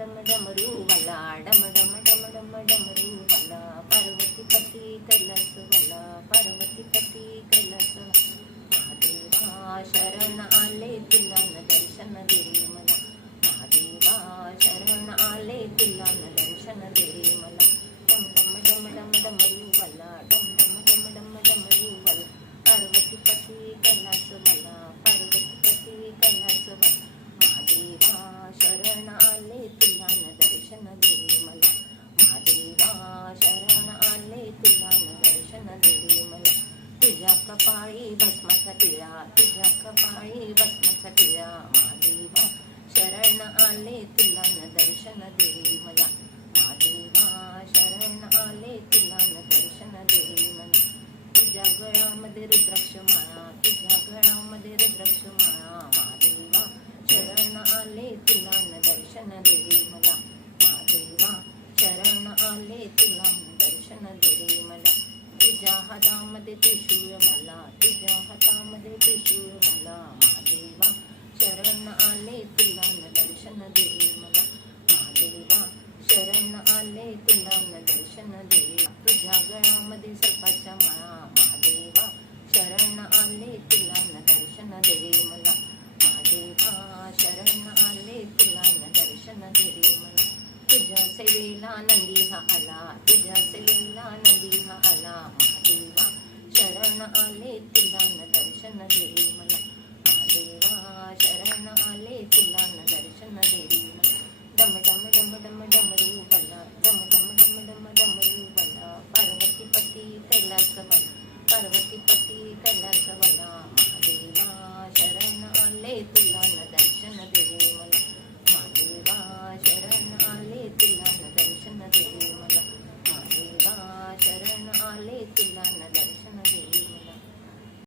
डम डमरू वाला, डम डम डम डम डमरू वाला, पार्वती पती कैलास वाला, पार्वती पती कैलास महादेवा शरण आले तुला न दर्शन दे मला, महादेवा शरण आले तुला न दर्शन दे मला, डम डम डम डम डमरू वाला, डम डम डम डम डमरू वाला, पार्वती पती कैलास वाला, पार्वती पती कैलास वाला, महादेवा शरण आले तुला न दर्शन दे मला, महादेवा शरण आले तुला न दर्शन दे मला, तुझ्या कपाळी भस्माचा टिळा, तुझ्या कपाळी भस्माचा टिळा, महादेवा शरण आले तुला न दर्शन दे मला, महादेवा शरण आले तुला न दर्शन दे मला, तुझ्या गळ्यामध्ये रुद्राक्ष माळा, तुझ्या गळ्यामध्ये रुद्राक्ष माळा, महादेवा शरण आले तुला न दर्शन दे मला, महादेवा शरण आले तुला न दर्शन दे मला, तुझ्या हातामध्ये त्रिशूळ मला, तुझ्या हातामध्ये त्रिशूळ मला, महादेवा शरण आले तुला न दर्शन दे मला, महादेवा शरण आले तुला न दर्शन दे, तुझ्या गळ्यामध्ये सर्पाच्या माळा, महादेवा शरण आले तुला न दर्शन दे मला, महादेवा शरण आले तुला न दर्शन दे मला, तुझ्या सेवेला नंदी हा आला, तुझ्या सेवेला नंदी हा आला, महादेवा शरण आले तुला न दर्शन दे मला, महादेवा शरण आले तुला न दर्शन दे मला, डम डम डम डम डमरू वाला, डम डम डम डम डमरू वाला, पार्वती पती कैलास वाला, पार्वती पती कैलास वाला, महादेवा शरण आले तुला न दर्शन दे मला, महादेवा शरण आले तुला न दर्शन दे मला, महादेवा शरण आले तुला न